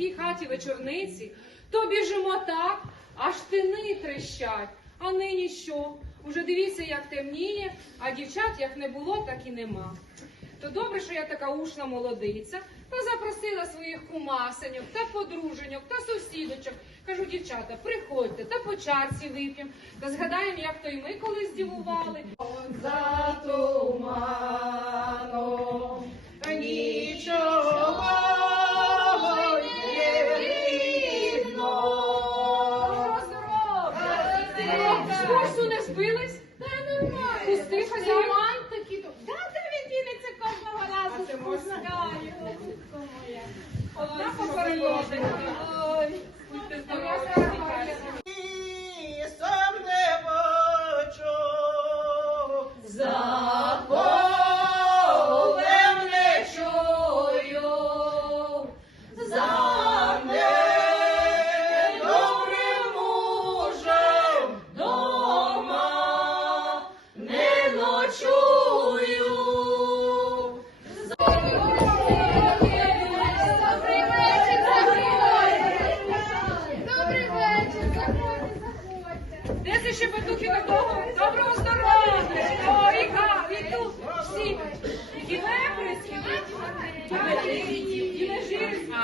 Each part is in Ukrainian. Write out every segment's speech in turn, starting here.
якій хаті вечорниці, то біжимо так, аж тини трещать. А нині що? Уже дивіться, як темніє, а дівчат як не було, так і нема. То добре, що я така ушна молодиця, та запросила своїх кумасеньок, та подруженьок, та сусідочок. Кажу, дівчата, приходьте, та по чарці вип'ємо, та згадаємо, як то й ми колись дівували. За туманом нічого Це такого? Доброго здоров'я! Га, і тут всі. І веприски. І не жирські.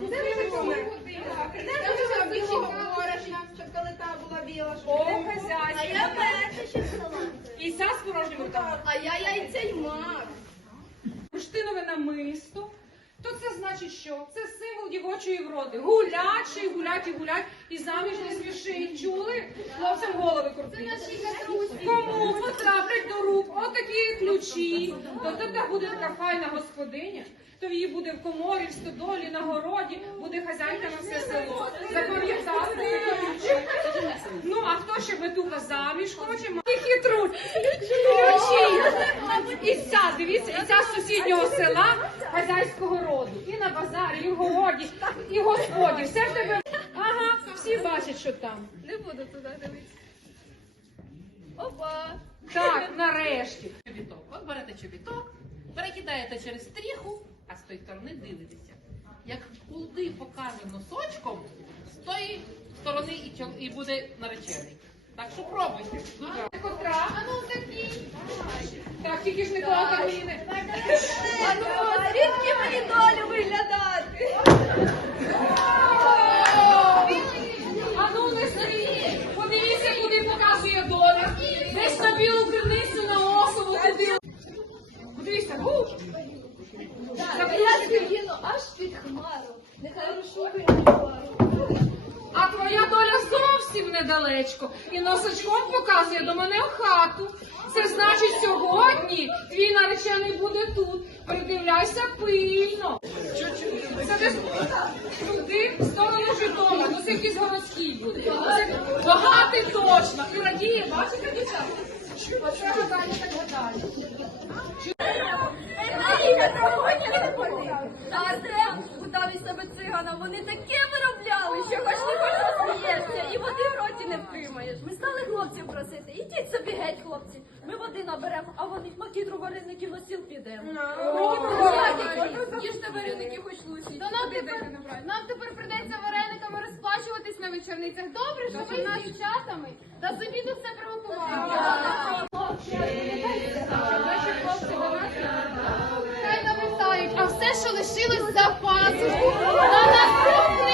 Де ви ходила? Де ви за бичого борошна, щоб коли та була біла? О, А я перша ще. І ця з порожнім руками. А я яйця й мак. Бурштинове намисто. То це значить що? Це символ дівочої вроди. Гулять, ще й гулять, і гулять, і заміж не смішить. Чули? Хлопцям голови крутить. Кому потраплять до рук отакі ключі, то та буде така файна господиня, то її буде в коморі, в стодолі, на городі, буде хазяйка на все село. Запам'ятали? Ну, а хто ще бетуха заміж хоче? І хитруть. Ключі. І ця, дивіться, і ця з сусіднього села хазяйського роду. І на базарі, і в городі, і господі. Все в тебе. Ага, всі бачать, що там. Не буду туди дивитися. Опа. Так, нарешті. чобіток. От берете чобіток, перекидаєте через стріху, а з тої сторони дивитеся. Як куди покаже носочком, з тої сторони і буде наречений. Так що пробуйте. Дуже Котра? А ну такий. Так, тільки ж не коло Кароліни. А ну, звідки мені долю виглядати? А ну не стій! Подивіться, куди показує доля. Десь на білу криницю, на осову, туди. Подивіться, гу! А я сиділа аж під хмару. Нехай розшукає пару. А твоя доля зовсім недалечко. І носочком показує до мене в хату. Це значить, сьогодні твій наречений буде тут. Придивляйся пильно. Це десь туди, в сторону Житомира, це якийсь городський буде. Багатий точно. І радіє, бачите, дівчата? Оце гадання так гадає. Артем, удав із себе цигана, вони таке виробляли, що хоч не хоч розсмієшся, і води в роті втримаєш. Ми стали хлопців просити, ідіть собі геть, хлопці. Ми води наберемо, а вони макітру вареників на стіл підемо. Їжте вареники хоч лусі. То нам тепер, нам тепер придеться варениками розплачуватись на вечорницях. Добре, що ви з дівчатами та собі тут все приготували. Хай навертають, а все, що лишилось за пазуху, на наступний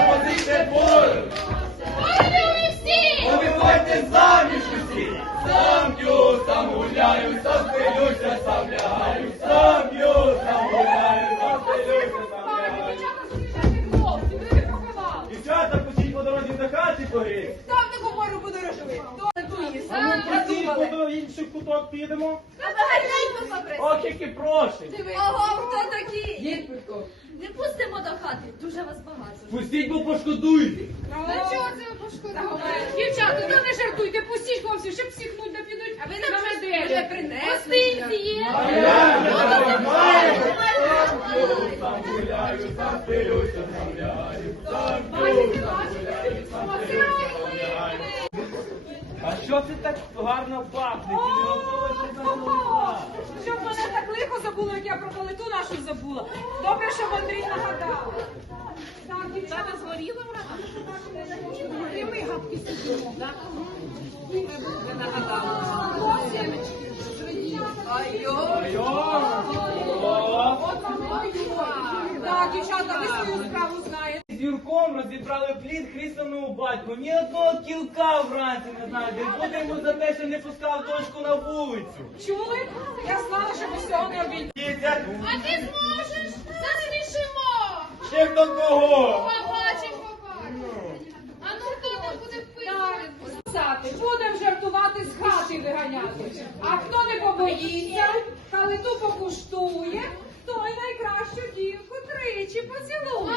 Рада позиція бою! Ой, ви всі! Виходьте заміж усі! Сам п'ю, сам гуляю, сам пилюся, сам лягаю, сам п'ю, сам гуляю, сам пилюся, сам лягаю. Не. Дівчата, пустіть по дорозі до хати погріх. Ставте комору подорожує. А ми пустіть до інших куток підемо. Ох, які проші. Ого, хто такі? Не пустимо до хати, дуже вас багато. Пустіть, бо пошкодуйте. Та чого це ви пошкодували? Дівчата, ну не жартуйте, пустіть хлопців, щоб психнуть да підуть. А ви на мене вже принесли. Гостинці є. Не п'ю, сам гуляю, сам пилюся, гуляю, сам що це так гарно пахне? Не? Щоб мене так лихо забуло, як я про калиту нашу забула. Добре, що Андрій нагадав. Так, дівчата, згоріла врага? і ми гадки сидимо. Так? Ви нагадали. Так, дівчата, ви свою справу знаєте. Юрком розібрали плід хрістаному батьку. Ні одного кілка вранці не знайде. Буде йому за те, що не пускав дочку на вулицю. Чули? Я знала, що ви всього не обійдете. А ти зможеш? Засмішимо! ще хто кого? Побачимо, побачимо. А ну хто не буде пити? Писати, будемо жартувати з хати виганяти. А хто не побоїться, калиту покуштує, той найкращу дівку тричі поцілує.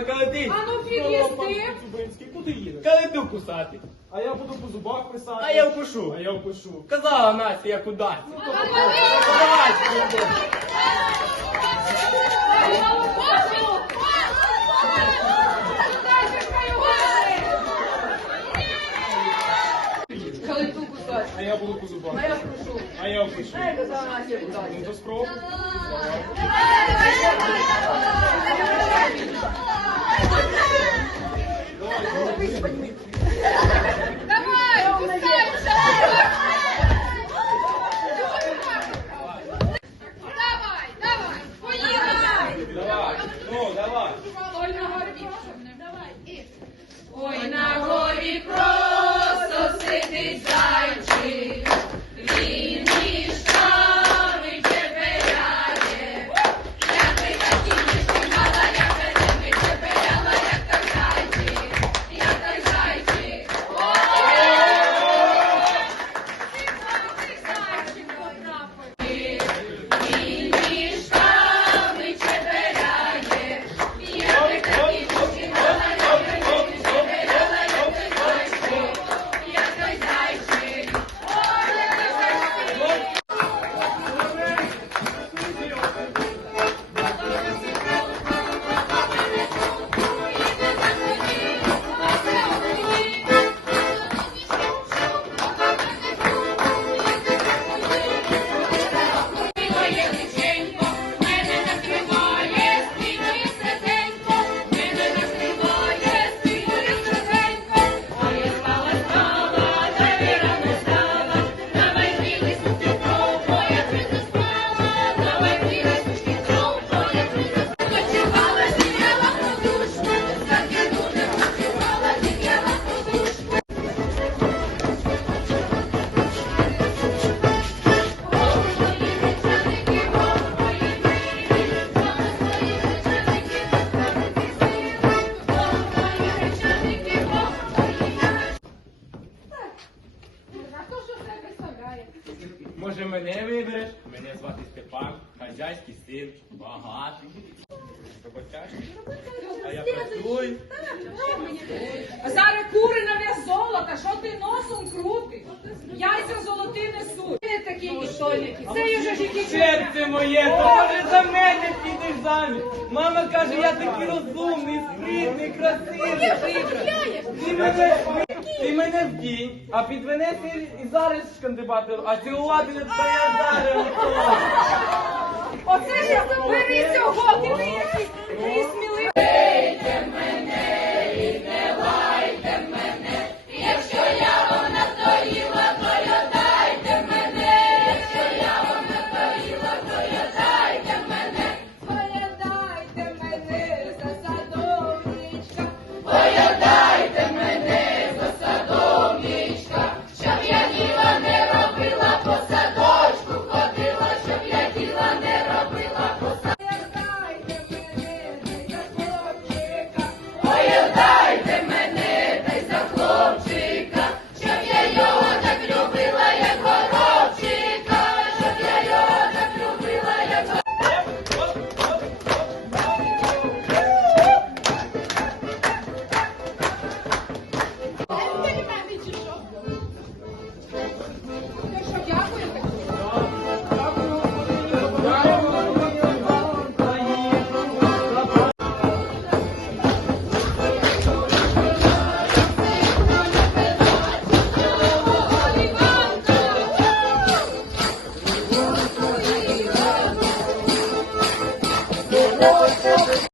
Здорово, калити. А ну під'їсти. Цубинський, куди їдеш? Калиту кусати. А я буду по зубах писати. А я вкушу. А я впишу. Казала Настя, як удасться. Калиту кусати. А я буду по зубах. А я прошу. А я впишу. Дай казала Настя кусати. Ну то спробуй. Давай, Thank you. Це? Може мене вибереш? Мене звати Степан, хазяйський син, багатий. Роботяжний. А я працюю. Зараз кури на вес золота, що ти носом крутиш? Яйця золоті несуть. Ви такі ністольники. Це вже житті. Серце моє, то може за мене підеш заміж. Мама каже, я такий розумний, спритний, красивий. Ти мене, ти мене вдінь, а під і зараз шкандибати, а цілувати не твоя зараз. Оце ж бери цього, ти.